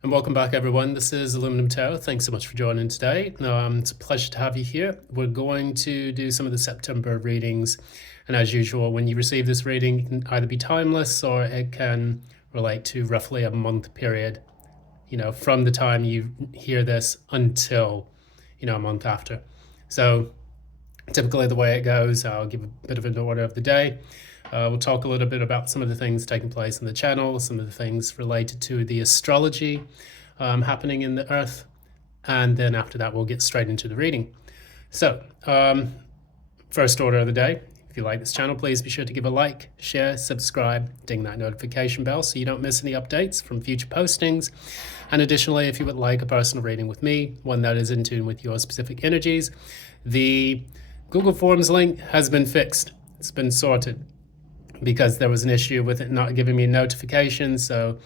And welcome back, everyone. This is Aluminum Tarot. Thanks so much for joining today. It's a pleasure to have you here. We're going to do some of the September readings. And as usual, when you receive this reading, it can either be timeless or it can relate to roughly a month period, from the time you hear this until, a month after. So typically the way it goes, I'll give a bit of an order of the day. We'll talk a little bit about some of the things taking place on the channel, some of the things related to the astrology happening in the earth. And then after that, we'll get straight into the reading. So, first order of the day. If you like this channel, please be sure to give a like, share, subscribe, ding that notification bell so you don't miss any updates from future postings. And additionally, if you would like a personal reading with me, one that is in tune with your specific energies, the Google Forms link has been fixed. It's been sorted because there was an issue with it not giving me notifications. So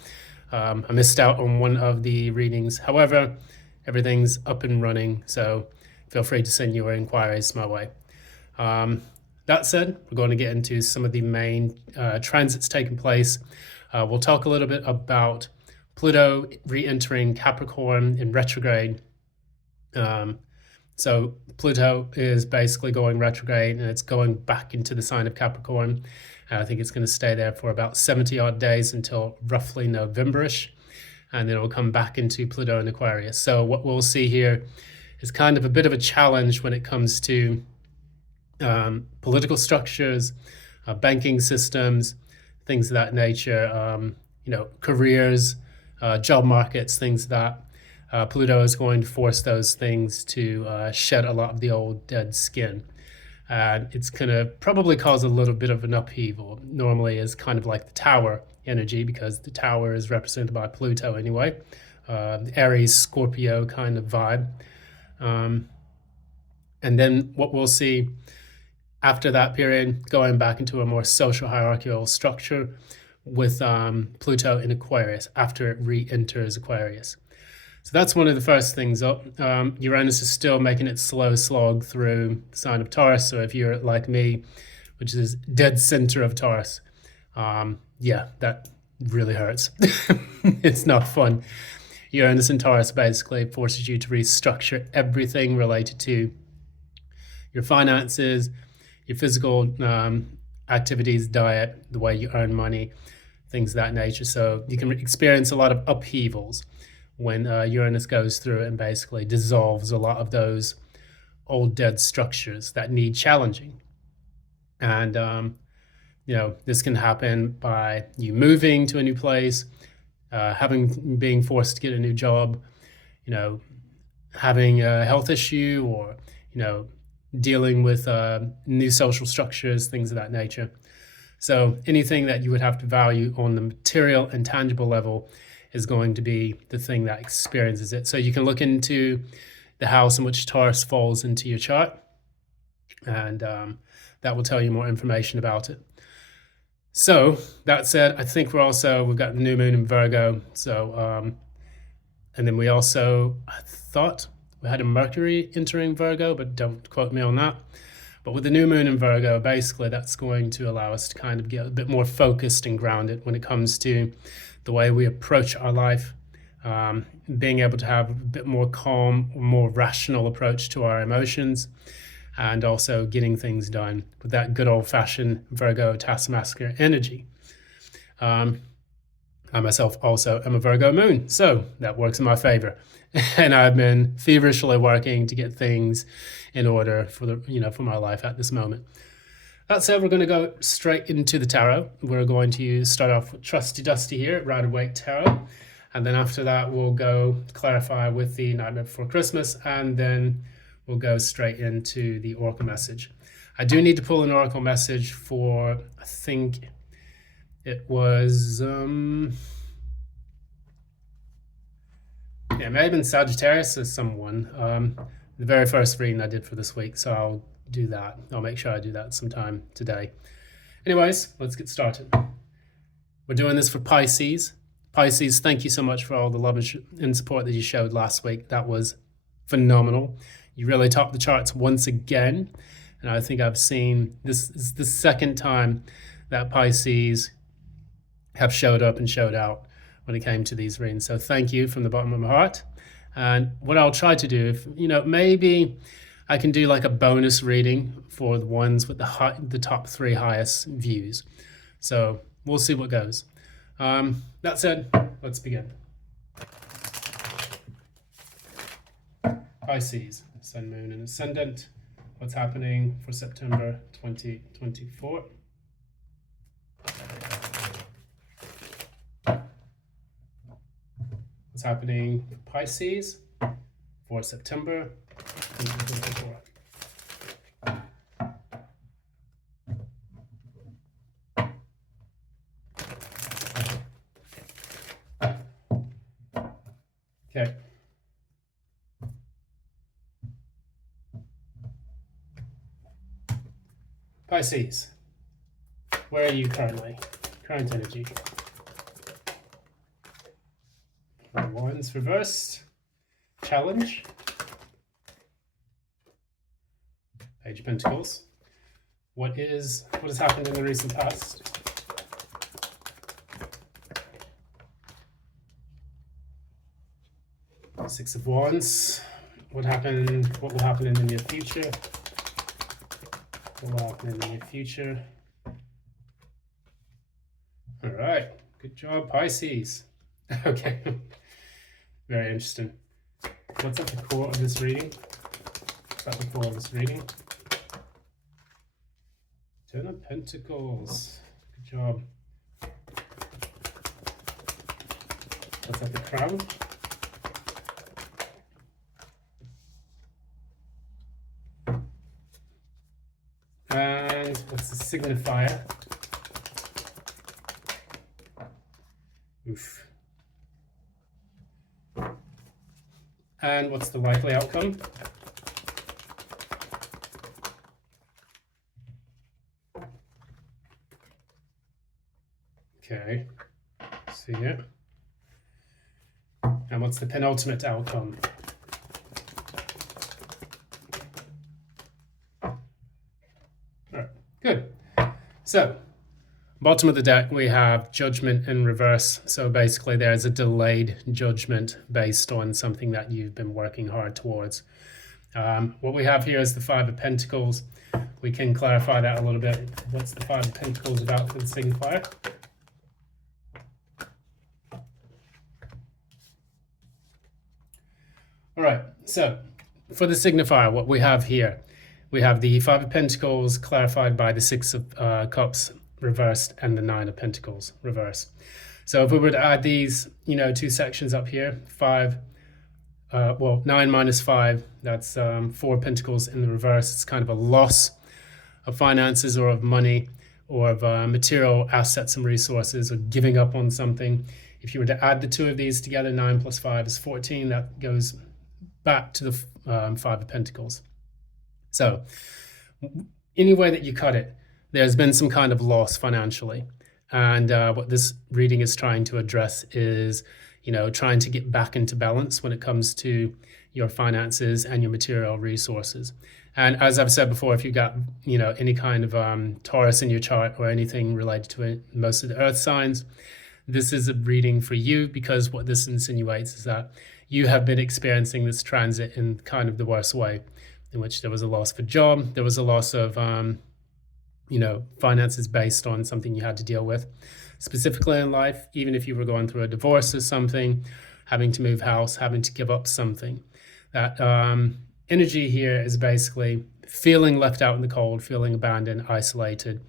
I missed out on one of the readings. However, everything's up and running. So feel free to send your inquiries my way. That said, we're going to get into some of the main transits taking place. We'll talk a little bit about Pluto re-entering Capricorn in retrograde. So Pluto is basically going retrograde and it's going back into the sign of Capricorn. I think it's going to stay there for about 70 odd days until roughly November-ish. And then it will come back into Pluto and Aquarius. So what we'll see here is kind of a bit of a challenge when it comes to political structures, banking systems, things of that nature, careers, job markets, things that Pluto is going to force those things to shed a lot of the old dead skin. And it's going to probably cause a little bit of an upheaval. Normally is kind of like the Tower energy because the Tower is represented by Pluto anyway. The Aries, Scorpio kind of vibe. And then what we'll see after that period, going back into a more social hierarchical structure with Pluto in Aquarius after it re-enters Aquarius. So that's one of the first things up. Uranus is still making its slow slog through the sign of Taurus. So if you're like me, which is dead center of Taurus, yeah, that really hurts. It's not fun. Uranus in Taurus basically forces you to restructure everything related to your finances, your physical activities, diet, the way you earn money, things of that nature. So you can experience a lot of upheavals when Uranus goes through and basically dissolves a lot of those old dead structures that need challenging. And, this can happen by you moving to a new place, being forced to get a new job, having a health issue or, dealing with new social structures, things of that nature. So anything that you would have to value on the material and tangible level is going to be the thing that experiences it. So you can look into the house in which Taurus falls into your chart, and that will tell you more information about it. So that said, I think we've got the new moon in Virgo. So, and then I thought we had a Mercury entering Virgo, but don't quote me on that. But with the new moon in Virgo, basically that's going to allow us to kind of get a bit more focused and grounded when it comes to the way we approach our life, being able to have a bit more calm, more rational approach to our emotions, and also getting things done with that good old-fashioned Virgo taskmaster energy. I myself also am a Virgo moon, so that works in my favor. And I've been feverishly working to get things in order for my life at this moment. That said, we're going to go straight into the tarot. We're going to start off with Trusty Dusty here at Rider-Waite Tarot. And then after that, we'll go clarify with the Nightmare Before Christmas. And then we'll go straight into the Oracle message. I do need to pull an Oracle message for, I think it was, it may have been Sagittarius or someone. The very first reading I did for this week. So I'll do that. I'll make sure I do that sometime today. Anyways, let's get started. We're doing this for Pisces. Pisces, thank you so much for all the love and support that you showed last week. That was phenomenal. You really topped the charts once again. And I think I've seen, this is the second time that Pisces have showed up and showed out when it came to these readings. So thank you from the bottom of my heart. And what I'll try to do, if maybe I can do like a bonus reading for the ones with the top 3 highest views. So we'll see what goes. That said, let's begin. Pisces, Sun, Moon, and Ascendant. What's happening for September 2024? What's happening for Pisces for September 2024? Okay. Pisces, where are you currently? Current energy. Wands reversed. Challenge. Page of Pentacles. What has happened in the recent past? Six of Wands. What will happen in the near future? What will happen in the near future? All right, good job, Pisces. Okay, very interesting. What's at the core of this reading? What's at the core of this reading? Ten of Pentacles. Good job. What's at the crown? And what's the signifier? Oof. And what's the likely outcome? Okay, see it. And what's the penultimate outcome? Good. So, bottom of the deck, we have Judgment in reverse. So basically there's a delayed judgment based on something that you've been working hard towards. What we have here is the Five of Pentacles. We can clarify that a little bit. What's the Five of Pentacles about for the signifier? All right, so for the signifier, what we have here, we have the Five of Pentacles clarified by the Six of Cups reversed and the Nine of Pentacles reversed. So if we were to add these, 2 sections up here, 9 minus 5, that's 4 Pentacles in the reverse. It's kind of a loss of finances or of money or of material assets and resources or giving up on something. If you were to add the 2 of these together, 9 plus 5 is 14. That goes back to the Five of Pentacles. So any way that you cut it, there's been some kind of loss financially. And what this reading is trying to address is, trying to get back into balance when it comes to your finances and your material resources. And as I've said before, if you've got, any kind of Taurus in your chart or anything related to it, most of the earth signs, this is a reading for you, because what this insinuates is that you have been experiencing this transit in kind of the worst way, in which there was a loss of a job, there was a loss of, finances based on something you had to deal with. Specifically in life, even if you were going through a divorce or something, having to move house, having to give up something. That energy here is basically feeling left out in the cold, feeling abandoned, isolated.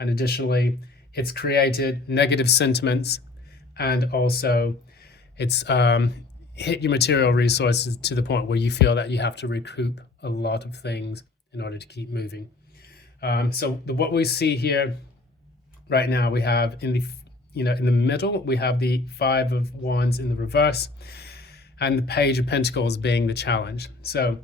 And additionally, it's created negative sentiments, and also it's hit your material resources to the point where you feel that you have to recoup a lot of things in order to keep moving. So what we see here right now, we have in the middle, we have the Five of Wands in the reverse, and the Page of Pentacles being the challenge. So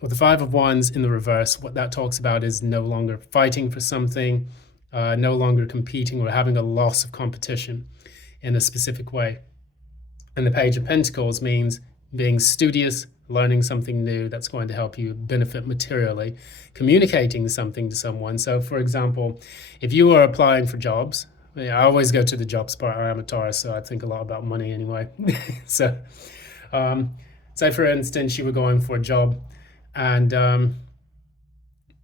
with the Five of Wands in the reverse, what that talks about is no longer fighting for something, no longer competing or having a loss of competition in a specific way. And the Page of Pentacles means being studious, learning something new that's going to help you benefit materially, communicating something to someone. So for example, if you are applying for jobs, Yeah, I always go to the job spot. I am a Taurus, so I think a lot about money anyway. So, um, say for instance, you were going for a job, and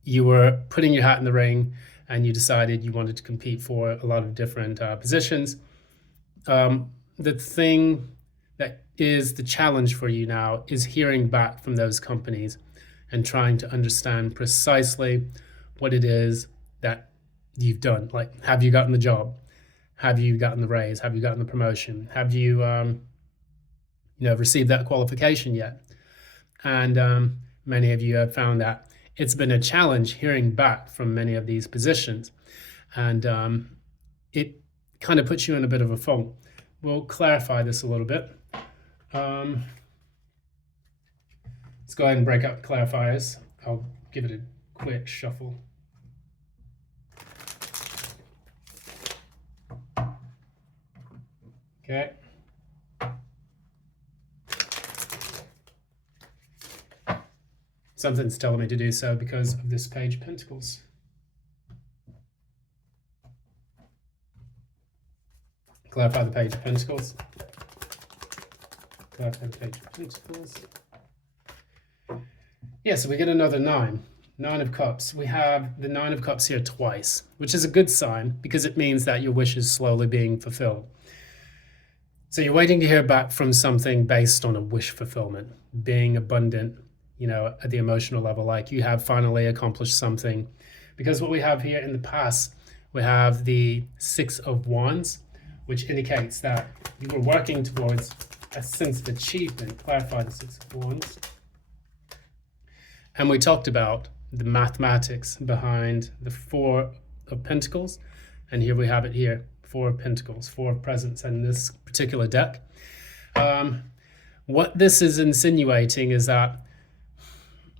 you were putting your hat in the ring, and you decided you wanted to compete for a lot of different positions. The thing that is the challenge for you now is hearing back from those companies and trying to understand precisely what it is that you've done. Like, have you gotten the job? Have you gotten the raise? Have you gotten the promotion? Have you, received that qualification yet? And many of you have found that it's been a challenge hearing back from many of these positions, and it kind of puts you in a bit of a funk. We'll clarify this a little bit. Let's go ahead and break up the clarifiers. I'll give it a quick shuffle. Okay. Something's telling me to do so because of this page of Pentacles. Clarify the page of Pentacles. Clarify the page of Pentacles. Yeah, so we get another 9. 9 of Cups. We have the 9 of Cups here twice, which is a good sign because it means that your wish is slowly being fulfilled. So you're waiting to hear back from something based on a wish fulfillment, being abundant, at the emotional level, like you have finally accomplished something. Because what we have here in the past, we have the 6 of Wands, which indicates that you were working towards a sense of achievement. Clarify the 6 of Wands. And we talked about the mathematics behind the 4 of Pentacles. And here we have it here, 4 of Pentacles, 4 of Presents in this particular deck. What this is insinuating is that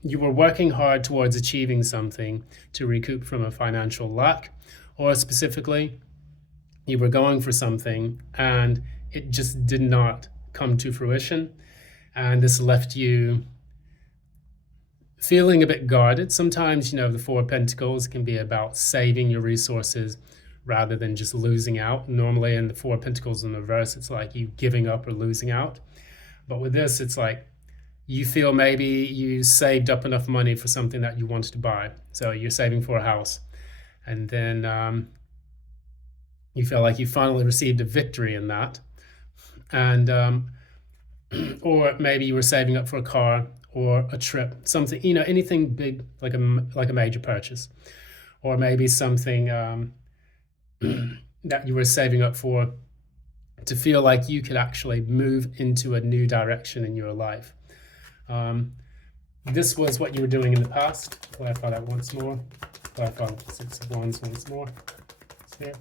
you were working hard towards achieving something to recoup from a financial lack, or specifically, you were going for something and it just did not come to fruition. And this left you feeling a bit guarded. Sometimes, the 4 of Pentacles can be about saving your resources rather than just losing out. Normally in the 4 of Pentacles in the reverse, it's like you giving up or losing out. But with this, it's like you feel maybe you saved up enough money for something that you wanted to buy. So you're saving for a house. And then you feel like you finally received a victory in that. And or maybe you were saving up for a car or a trip, something, anything big, like a major purchase. Or maybe something that you were saving up for to feel like you could actually move into a new direction in your life. This was what you were doing in the past. Clarify that once more. Clarify the 6 of Wands once more. Here.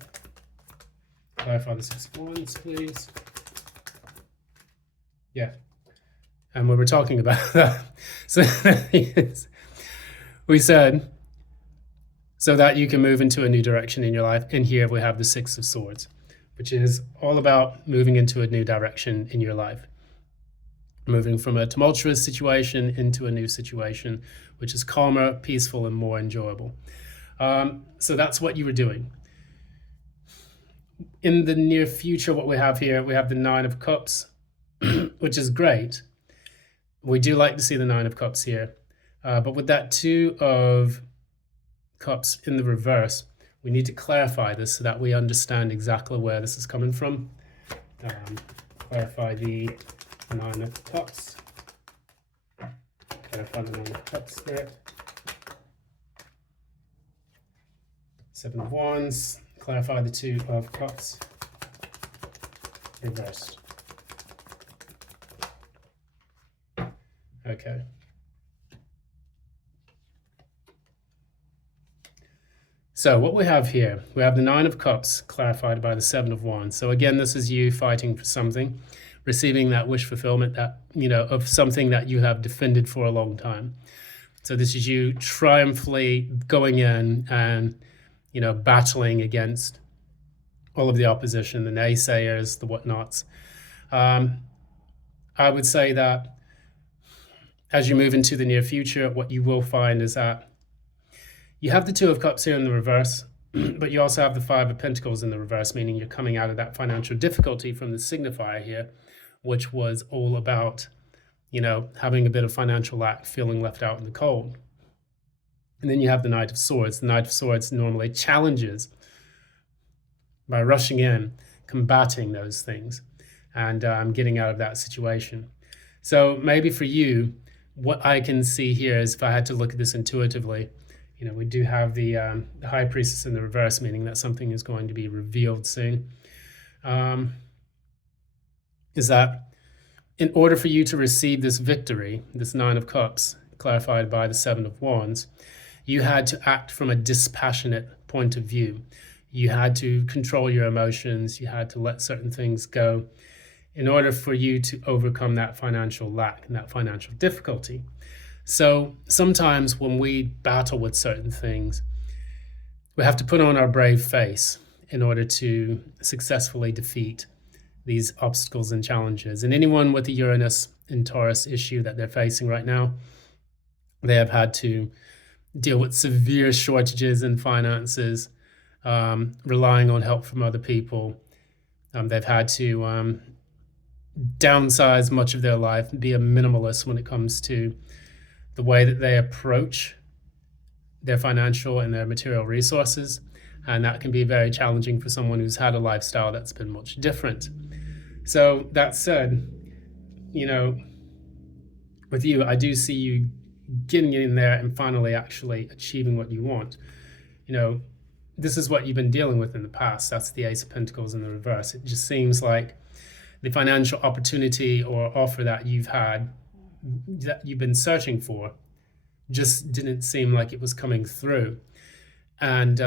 Clarify the 6 of Wands, please. Yeah. And we were talking about that. So we said, so that you can move into a new direction in your life. And here we have the 6 of Swords, which is all about moving into a new direction in your life. Moving from a tumultuous situation into a new situation, which is calmer, peaceful, and more enjoyable. So that's what you were doing. In the near future, what we have here, we have the 9 of Cups, which is great. We do like to see the 9 of Cups here. But with that 2 of Cups in the reverse, we need to clarify this so that we understand exactly where this is coming from. Clarify the 9 of Cups. Clarify the 9 of Cups there. 7 of Wands. Clarify the 2 of Cups. Reversed. Okay. So what we have here, we have the 9 of Cups clarified by the 7 of Wands. So again, this is you fighting for something, receiving that wish fulfillment, that, of something that you have defended for a long time. So this is you triumphantly going in and, battling against all of the opposition, the naysayers, the whatnots. I would say that as you move into the near future, what you will find is that you have the 2 of Cups here in the reverse, But you also have the Five of Pentacles in the reverse, meaning you're coming out of that financial difficulty from the signifier here, which was all about, having a bit of financial lack, feeling left out in the cold. And then you have the Knight of Swords. The Knight of Swords normally challenges by rushing in, combating those things, and getting out of that situation. So maybe for you, what I can see here is, if I had to look at this intuitively, we do have the High Priestess in the reverse, meaning that something is going to be revealed soon. Is that in order for you to receive this victory, this Nine of Cups, clarified by the Seven of Wands, you had to act from a dispassionate point of view. You had to control your emotions. You had to let certain things go in order for you to overcome that financial lack and that financial difficulty. So sometimes when we battle with certain things, we have to put on our brave face in order to successfully defeat these obstacles and challenges. And anyone with a Uranus and Taurus issue that they're facing right now, they have had to deal with severe shortages in finances, relying on help from other people. They've had to downsize much of their life, be a minimalist when it comes to the way that they approach their financial and their material resources. And that can be very challenging for someone who's had a lifestyle that's been much different. So that said, with you, I do see you getting in there and finally actually achieving what you want. This is what you've been dealing with in the past. That's the Ace of Pentacles in the reverse. It just seems like the financial opportunity or offer that you've had, that you've been searching for, just didn't seem like it was coming through. And,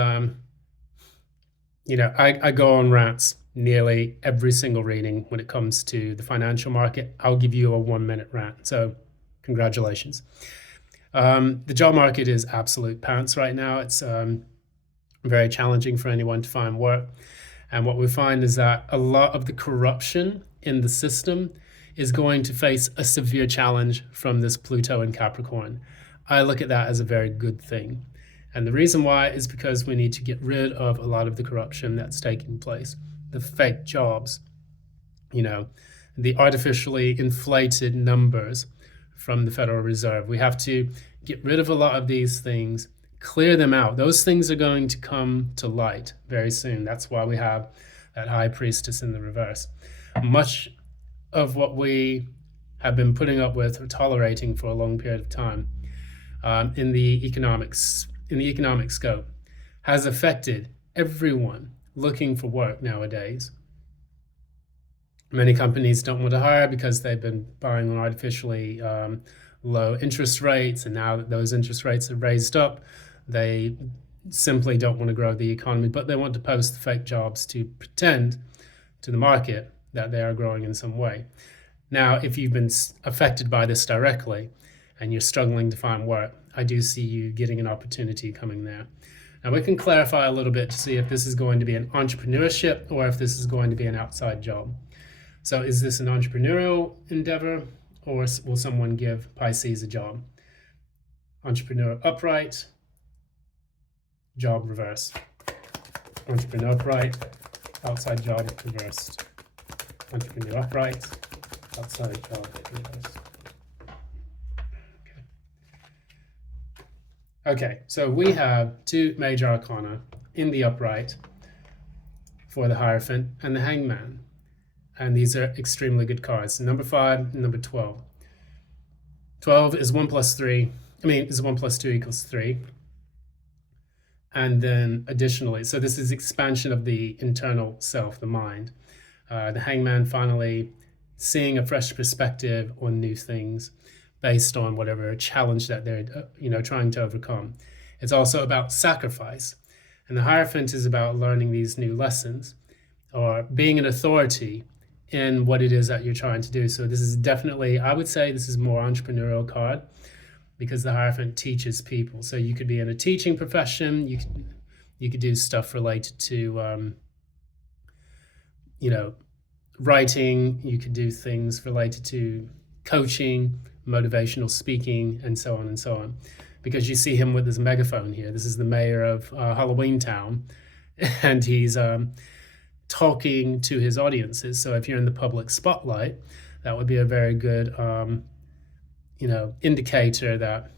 I go on rants nearly every single reading when it comes to the financial market. I'll give you a 1-minute rant. So congratulations. The job market is absolute pants right now. It's very challenging for anyone to find work. And what we find is that a lot of the corruption in the system is going to face a severe challenge from this Pluto in Capricorn. I look at that as a very good thing. And the reason why is because we need to get rid of a lot of the corruption that's taking place, the fake jobs, the artificially inflated numbers from the Federal Reserve. We have to get rid of a lot of these things, clear them out. Those things are going to come to light very soon. That's why we have that High Priestess in the reverse. Much of what we have been putting up with or tolerating for a long period of time in the economic scope has affected everyone looking for work nowadays. Many companies don't want to hire because they've been buying on artificially low interest rates, and now that those interest rates are raised up, they simply don't want to grow the economy, but they want to post the fake jobs to pretend to the market that they are growing in some way. Now, if you've been affected by this directly and you're struggling to find work, I do see you getting an opportunity coming there. Now, we can clarify a little bit to see if this is going to be an entrepreneurship or if this is going to be an outside job. So is this an entrepreneurial endeavor, or will someone give Pisces a job? Entrepreneur upright, job reversed. Entrepreneur upright, outside job reversed. Entrepreneur upright, outside job reversed. Okay, so we have two major arcana in the upright for the Hierophant and the Hangman. And these are extremely good cards. Number 5 and number 12. 12 is 1 plus 3. Is 1 plus 2 equals 3. And then additionally, so this is expansion of the internal self, the mind. The Hangman finally seeing a fresh perspective on new things based on whatever challenge that they're trying to overcome. It's also about sacrifice. And the Hierophant is about learning these new lessons or being an authority in what it is that you're trying to do. So this is definitely, I would say this is more entrepreneurial card because the Hierophant teaches people. So you could be in a teaching profession, you could do stuff related to writing, you could do things related to coaching, motivational speaking, and so on and so on. because you see him with his megaphone here. This is the mayor of Halloween Town, and he's talking to his audiences. So if you're in the public spotlight, that would be a very good indicator that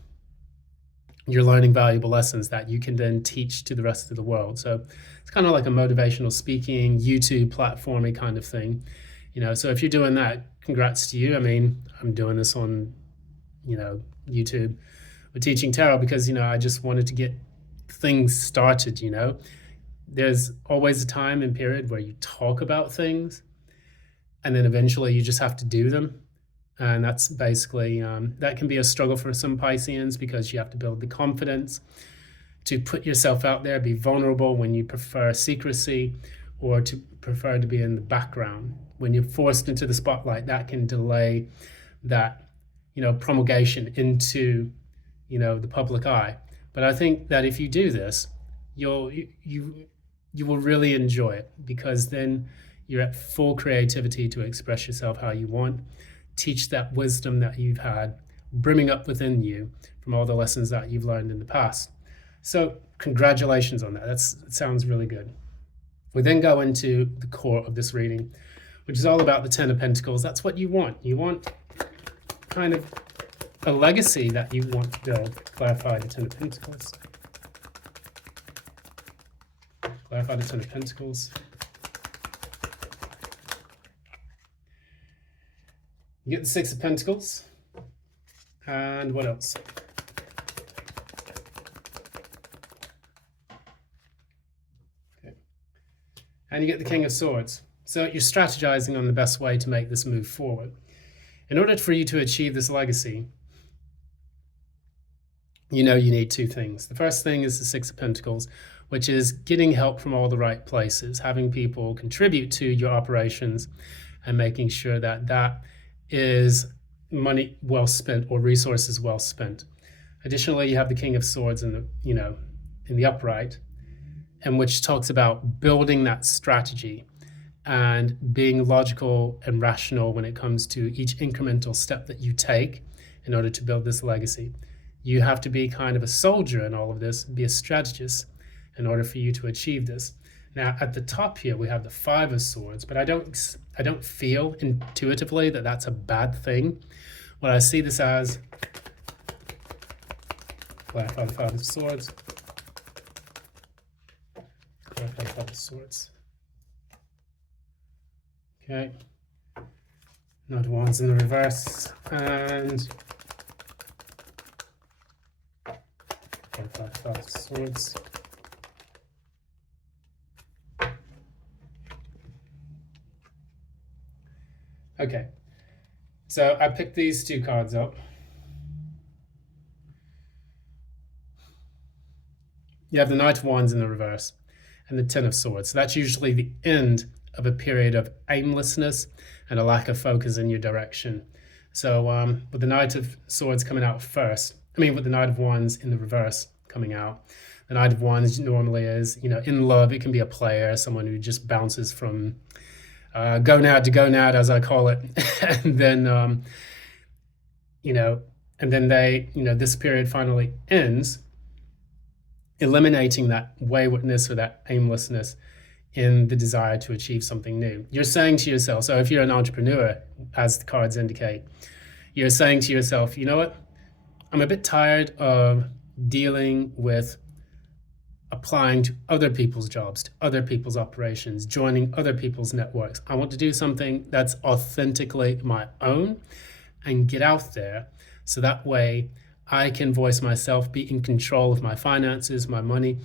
you're learning valuable lessons that you can then teach to the rest of the world. So it's kind of like a motivational speaking, YouTube platformy kind of thing. So if you're doing that, congrats to you. I mean, I'm doing this on, YouTube with Teaching Tarot because, I just wanted to get things started, There's always a time and period where you talk about things and then eventually you just have to do them. And that's basically, that can be a struggle for some Pisceans because you have to build the confidence to put yourself out there, be vulnerable when you prefer secrecy or to prefer to be in the background. When you're forced into the spotlight, that can delay that, promulgation into, the public eye. But I think that if you do this, you will really enjoy it because then you're at full creativity to express yourself how you want. Teach that wisdom that you've had brimming up within you from all the lessons that you've learned in the past. So congratulations on that. That sounds really good. We then go into the core of this reading, which is all about the Ten of Pentacles. That's what you want. You want kind of a legacy that you want to build. Clarify the Ten of Pentacles. Clarify the Ten of Pentacles. You get the Six of Pentacles. And what else? Okay. And you get the King of Swords. So you're strategizing on the best way to make this move forward. In order for you to achieve this legacy, you need two things. The first thing is the Six of Pentacles, which is getting help from all the right places, having people contribute to your operations and making sure that that is money well spent or resources well spent. Additionally, you have the King of Swords in the upright, and which talks about building that strategy and being logical and rational when it comes to each incremental step that you take in order to build this legacy. You have to be kind of a soldier in all of this, be a strategist in order for you to achieve this. Now, at the top here, we have the Five of Swords, but I don't feel intuitively that that's a bad thing. What I see this as, clarify the Five of Swords. Clarify the Five of Swords. Okay. Knight of Wands in the reverse, and clarify the Five of Swords. Okay, so I picked these two cards up. You have the Knight of Wands in the reverse and the Ten of Swords. So that's usually the end of a period of aimlessness and a lack of focus in your direction. So with the Knight of Swords coming out first, with the Knight of Wands in the reverse coming out, the Knight of Wands normally is, in love. It can be a player, someone who just bounces from gonad to gonad, as I call it. And then, this period finally ends, eliminating that waywardness or that aimlessness in the desire to achieve something new. You're saying to yourself, so if you're an entrepreneur, as the cards indicate, you're saying to yourself, you know what? I'm a bit tired of dealing with applying to other people's jobs, to other people's operations, joining other people's networks. I want to do something that's authentically my own and get out there so that way I can voice myself, be in control of my finances, my money,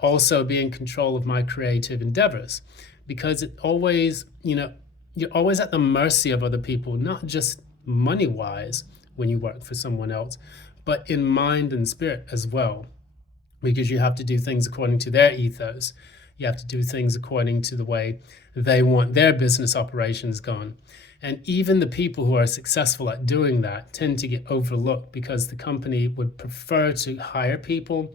also be in control of my creative endeavors. Because it always, you're always at the mercy of other people, not just money-wise when you work for someone else, but in mind and spirit as well. Because you have to do things according to their ethos. You have to do things according to the way they want their business operations gone. And even the people who are successful at doing that tend to get overlooked because the company would prefer to hire people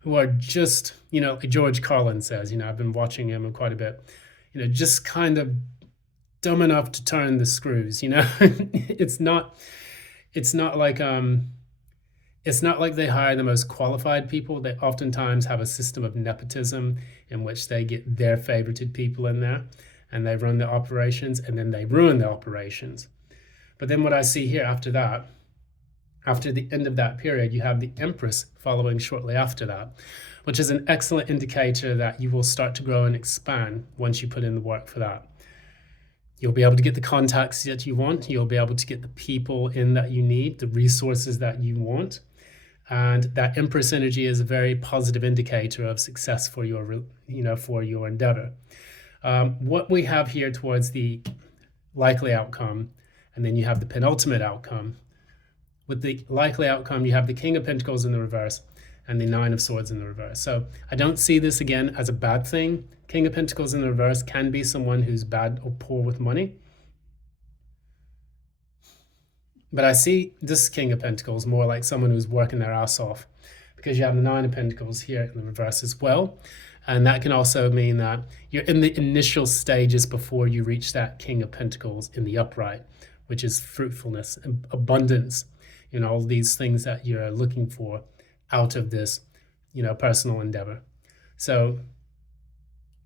who are just, like George Carlin says, I've been watching him quite a bit, just kind of dumb enough to turn the screws, It's not like, It's not like they hire the most qualified people. They oftentimes have a system of nepotism in which they get their favorited people in there and they run the operations and then they ruin the operations. But then what I see here after that, after the end of that period, you have the Empress following shortly after that, which is an excellent indicator that you will start to grow and expand once you put in the work for that. You'll be able to get the contacts that you want. You'll be able to get the people in that you need, the resources that you want. And that Empress energy is a very positive indicator of success for your, for your endeavor. What we have here towards the likely outcome, and then you have the penultimate outcome. With the likely outcome, you have the King of Pentacles in the reverse and the Nine of Swords in the reverse. So I don't see this again as a bad thing. King of Pentacles in the reverse can be someone who's bad or poor with money. But I see this King of Pentacles more like someone who's working their ass off, because you have the Nine of Pentacles here in the reverse as well. And that can also mean that you're in the initial stages before you reach that King of Pentacles in the upright, which is fruitfulness and abundance, all these things that you're looking for out of this, personal endeavor. So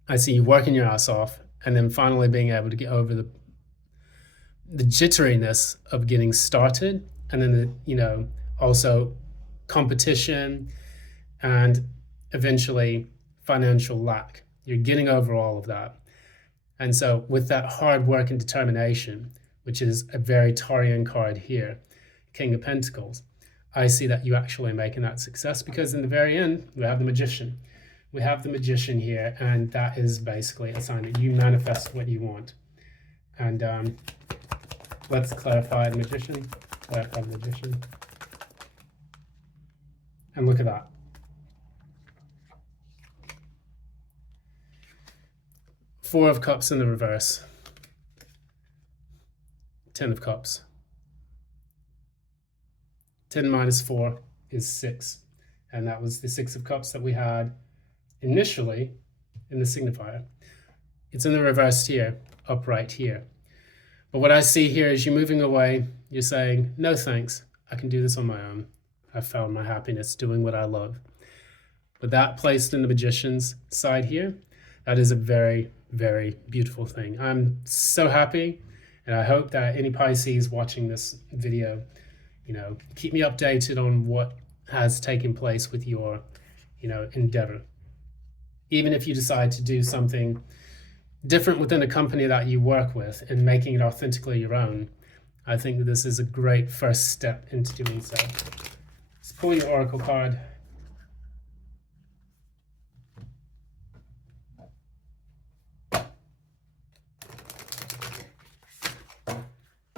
I see you working your ass off and then finally being able to get over the jitteriness of getting started, and then also competition and eventually financial lack. You're getting over all of that. And so with that hard work and determination, which is a very Taurean card here, King of Pentacles, I see that you actually making that success, because in the very end, we have the Magician. We have the Magician here, and that is basically a sign that you manifest what you want. And let's clarify the Magician. Clarify the Magician. And look at that. Four of Cups in the reverse. 10 of Cups. 10 minus 4 is 6. And that was the 6 of Cups that we had initially in the signifier. It's in the reverse here, upright here. But what I see here is you're moving away. You're saying, no thanks, I can do this on my own. I've found my happiness doing what I love. But that placed in the Magician's side here, that is a very, very beautiful thing. I'm so happy, and I hope that any Pisces watching this video, keep me updated on what has taken place with your, endeavor. Even if you decide to do something different within a company that you work with and making it authentically your own, I think that this is a great first step into doing so. Let's pull your Oracle card.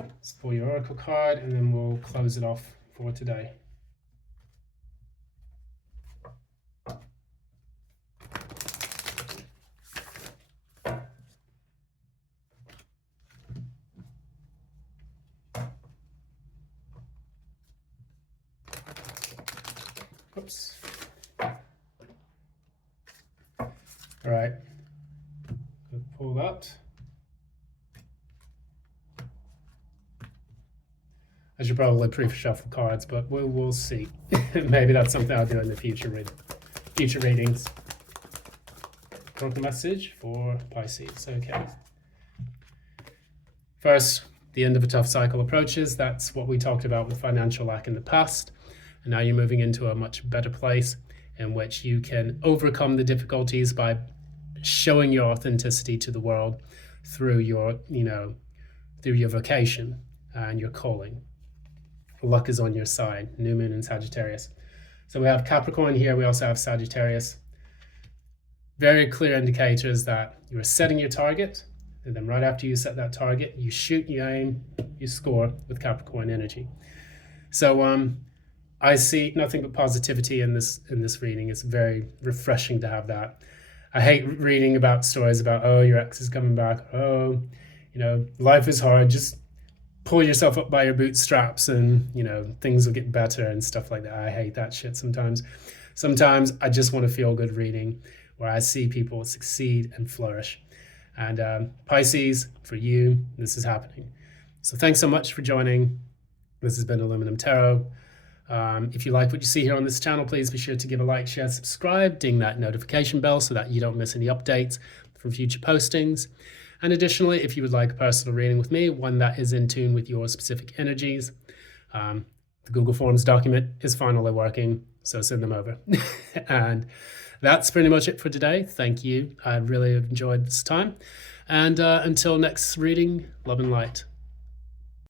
Let's pull your Oracle card, and then we'll close it off for today. Oops. All right. Pull that. I should probably pre-shuffle cards, but we'll see. Maybe that's something I'll do in the future readings. Broken message for Pisces. Okay. First, the end of a tough cycle approaches. That's what we talked about with financial lack in the past. And now you're moving into a much better place in which you can overcome the difficulties by showing your authenticity to the world through your, through your vocation and your calling. Luck is on your side. New moon in Sagittarius. So we have Capricorn here. We also have Sagittarius. Very clear indicators that you are setting your target, and then right after you set that target, you shoot, you aim, you score with Capricorn energy. So I see nothing but positivity in this reading. It's very refreshing to have that. I hate reading about stories about, oh, your ex is coming back. Oh, life is hard. Just pull yourself up by your bootstraps and, things will get better and stuff like that. I hate that shit sometimes. Sometimes I just want to feel good reading where I see people succeed and flourish. And Pisces, for you, this is happening. So thanks so much for joining. This has been Aluminum Tarot. If you like what you see here on this channel, please be sure to give a like, share, subscribe, ding that notification bell so that you don't miss any updates from future postings. And additionally, if you would like a personal reading with me, one that is in tune with your specific energies, the Google Forms document is finally working, so send them over. And that's pretty much it for today. Thank you. I really enjoyed this time. And until next reading, love and light.